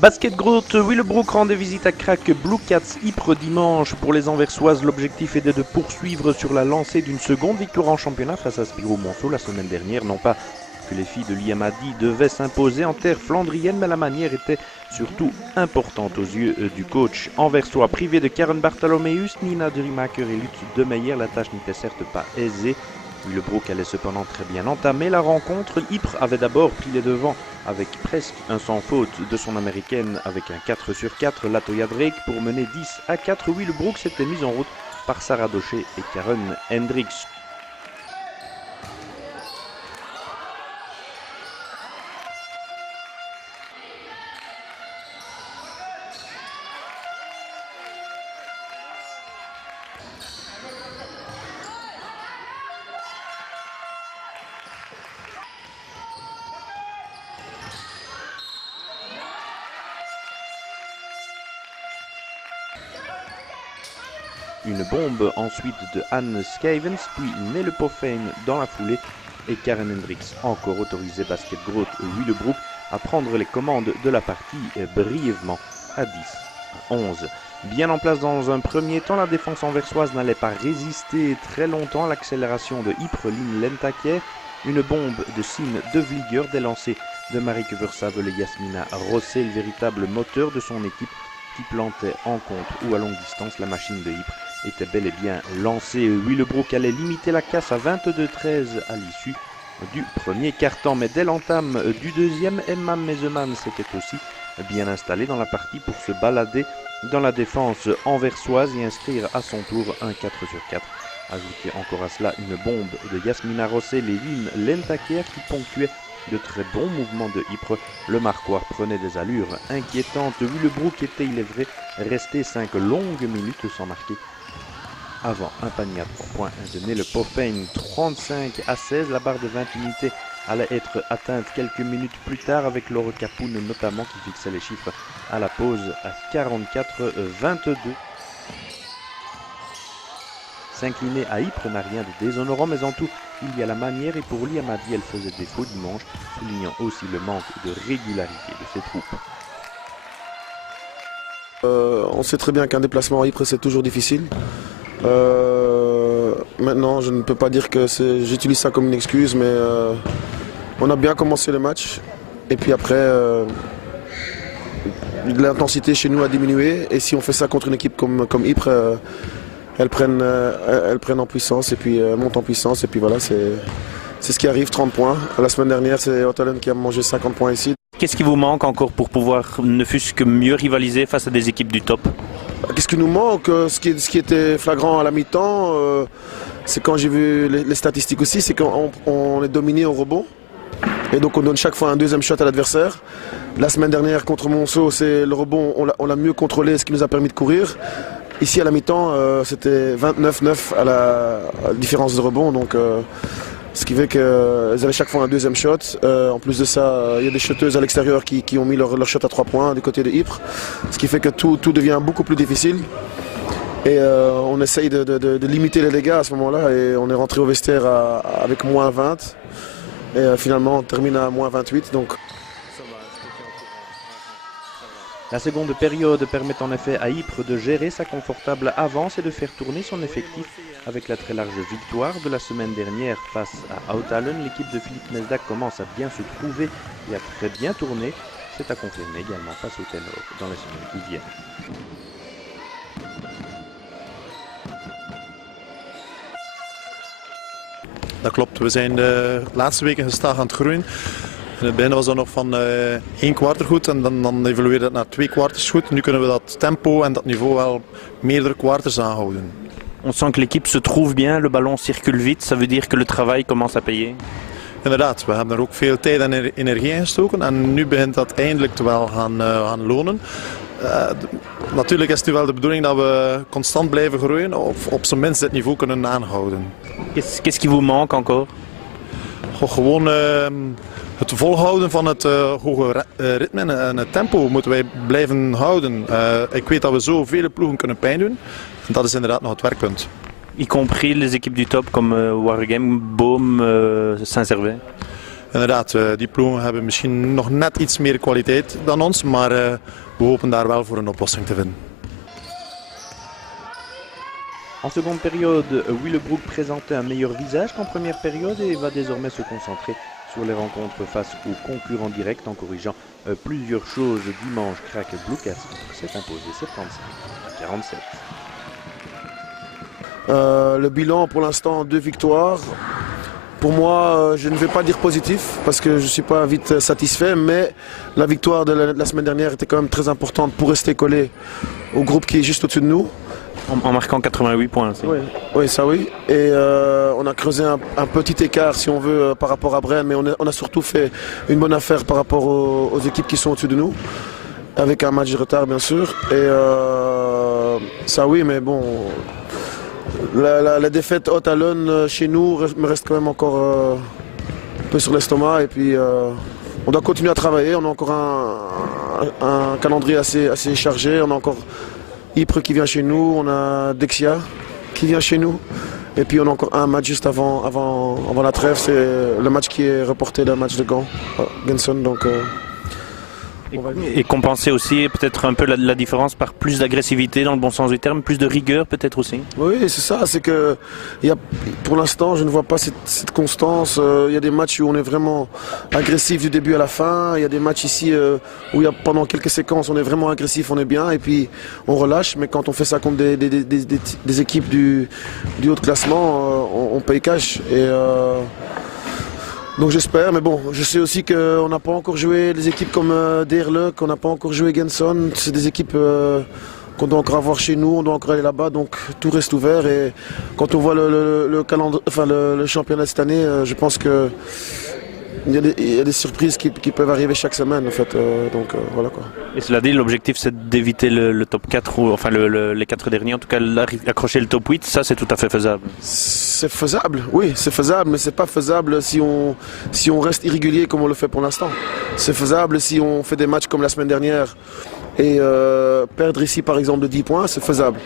Basket Groot, Willebroek rendait visite à Crac Blue Cats Ypres dimanche. Pour les Anversoises, l'objectif était de poursuivre sur la lancée d'une seconde victoire en championnat face à Spirou-Monceau la semaine dernière. Non pas que les filles de l'IMADI devaient s'imposer en terre flandrienne, mais la manière était surtout importante aux yeux du coach anversois. Privé de Karen Bartholomeus, Nina Durimaker et Luc de Meyer, la tâche n'était certes pas aisée. Willebroek allait cependant très bien entamer la rencontre. Ypres avait d'abord pris les devants avec presque un sans faute de son américaine avec un 4 sur 4, Latoya Drake, pour mener 10-4. Willebroek s'était mise en route par Sarah Docher et Karen Hendricks. Une bombe ensuite de Anne Skavens, puis Nelle Poffein dans la foulée et Karen Hendricks encore autorisé Basket Groot Willebroek à prendre les commandes de la partie brièvement à 10-11. Bien en place dans un premier temps, la défense anversoise n'allait pas résister très longtemps à l'accélération de Ypres Lynn Lentakier. Une bombe de Sine de Vlieger des lancers de Marieke Versavel et Yasmina Rossé, le véritable moteur de son équipe qui plantait en contre ou à longue distance. La machine de Ypres était bel et bien lancée. Willebroek allait limiter la casse à 22-13 à l'issue du premier quart-temps. Mais dès l'entame du deuxième, Emma Mezeman s'était aussi bien installée dans la partie pour se balader dans la défense anversoise et inscrire à son tour un 4 sur 4. Ajoutez encore à cela une bombe de Yasmina Rossé, Lévin Lentakier qui ponctuait de très bons mouvements de Ypres. Le Marquois prenait des allures inquiétantes. Willebroek était, il est vrai, resté 5 longues minutes sans marquer avant un panier à 3 points de Nelle Poffein. 35-16, la barre de 20 unités allait être atteinte quelques minutes plus tard avec Laure Capoun notamment qui fixait les chiffres à la pause à 44-22. S'incliner à Ypres n'a rien de déshonorant, mais en tout, il y a la manière et pour l'IMADI, elle faisait défaut dimanche, soulignant aussi le manque de régularité de ses troupes. On sait très bien qu'un déplacement à Ypres c'est toujours difficile. Maintenant, je ne peux pas dire que j'utilise ça comme une excuse, mais on a bien commencé le match. Et puis après, l'intensité chez nous a diminué. Et si on fait ça contre une équipe comme Ypres, elles prennent en puissance et puis montent en puissance. Et puis voilà, c'est ce qui arrive, 30 points. La semaine dernière, c'est Otalen qui a mangé 50 points ici. Qu'est-ce qui vous manque encore pour pouvoir ne fût-ce que mieux rivaliser face à des équipes du top? Qu'est-ce qui nous manque? Ce qui était flagrant à la mi-temps, c'est quand j'ai vu les statistiques aussi, c'est qu'on est dominé au rebond. Et donc on donne chaque fois un deuxième shot à l'adversaire. La semaine dernière contre Monceau, c'est le rebond, on l'a mieux contrôlé, ce qui nous a permis de courir. Ici à la mi-temps, c'était 29-9 à la différence de rebond. Donc, ce qui fait qu'elles avaient chaque fois un deuxième shot. En plus de ça, il y a des shoteuses à l'extérieur qui ont mis leur shot à 3 points du côté de Ypres. Ce qui fait que tout devient beaucoup plus difficile. Et on essaye de limiter les dégâts à ce moment-là. Et on est rentré au vestiaire avec moins 20. Et finalement, on termine à moins 28. Donc... La seconde période permet en effet à Ypres de gérer sa confortable avance et de faire tourner son effectif avec la très large victoire de la semaine dernière face à Outalen. L'équipe de Philippe Mesdac commence à bien se trouver et à très bien tourner. C'est à confirmer également face au Ténor dans les semaines qui viennent. Dat klopt, we zijn de laatste weken gestaag aan het groeien. In het begin was dat nog van 1 kwart goed en dan evolueerde het naar 2 kwarters goed. Nu kunnen we dat tempo en dat niveau wel meerdere kwarters aanhouden. On sent que l'équipe se trouve bien, le ballon circule vite, ça veut dire que le travail commence à payer. Inderdaad, we hebben er ook veel tijd en energie in gestoken en nu begint dat eindelijk te wel gaan lonen. Natuurlijk is het nu wel de bedoeling dat we constant blijven groeien of op zijn minst dit niveau kunnen aanhouden. Qu'est-ce qui vous manque encore? Gewoon het volhouden van het hoge ritme en het tempo moeten wij blijven houden. Ik weet dat we zo vele ploegen kunnen pijn doen. En dat is inderdaad nog het werkpunt. Y compris les équipes du top comme Waregem, Boom, Saint-Servais? inderdaad, die ploegen hebben misschien nog net iets meer kwaliteit dan ons, maar we hopen daar wel voor een oplossing te vinden. En seconde période, Willebroek présentait un meilleur visage qu'en première période et va désormais se concentrer sur les rencontres face aux concurrents directs en corrigeant plusieurs choses. Dimanche, Crac Bluecastle s'est imposé 75-47. Le bilan pour l'instant, 2 victoires. Pour moi, je ne vais pas dire positif parce que je ne suis pas vite satisfait, mais la victoire de la semaine dernière était quand même très importante pour rester collé au groupe qui est juste au-dessus de nous. En marquant 88 points aussi. Oui, ça oui. Et on a creusé un petit écart, si on veut, par rapport à Brenne, mais on a surtout fait une bonne affaire par rapport aux équipes qui sont au-dessus de nous, avec un match de retard, bien sûr. Et ça oui, mais bon, la défaite haute à Leuven chez nous me reste quand même encore un peu sur l'estomac. Et puis, on doit continuer à travailler. On a encore un calendrier assez chargé. On a encore Ypres qui vient chez nous, on a Dexia qui vient chez nous. Et puis on a encore un match juste avant la trêve, c'est le match qui est reporté d'un match de Gand, Genson. Donc, et compenser aussi peut-être un peu la différence par plus d'agressivité dans le bon sens du terme, plus de rigueur peut-être aussi. Oui, c'est ça, c'est que pour l'instant je ne vois pas cette constance. Il y a des matchs où on est vraiment agressif du début à la fin, il y a des matchs ici où pendant quelques séquences on est vraiment agressif, on est bien et puis on relâche, mais quand on fait ça contre des équipes du haut de classement, on paye cash. Donc j'espère, mais bon, je sais aussi qu'on n'a pas encore joué des équipes comme Deerlijk, on n'a pas encore joué Genson. C'est des équipes qu'on doit encore avoir chez nous, on doit encore aller là-bas, donc tout reste ouvert. Et quand on voit le championnat de cette année, je pense que il y a des surprises qui peuvent arriver chaque semaine en fait. Donc voilà quoi. Et cela dit, l'objectif c'est d'éviter le top 4, ou enfin les 4 derniers, en tout cas accrocher le top 8, ça c'est tout à fait faisable. C'est faisable, oui, c'est faisable, mais c'est pas faisable si on reste irrégulier comme on le fait pour l'instant. C'est faisable si on fait des matchs comme la semaine dernière et perdre ici par exemple de 10 points, c'est faisable.